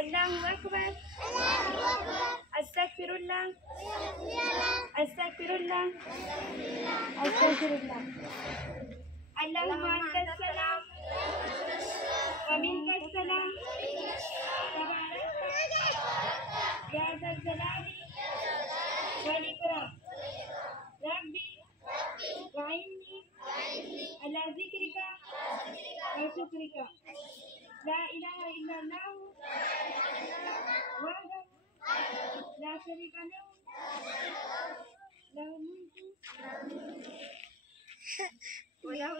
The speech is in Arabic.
الله أكبر. أستغفر الله. أستغفر الله. أستغفر الله. اللهم أنت السلام ومنك السلام تبارك يا ذا الجلال والإكرام. ربي وعني على ذكرك وشكرك. لا إله إلا الله وحده لا شريك له له الملك وله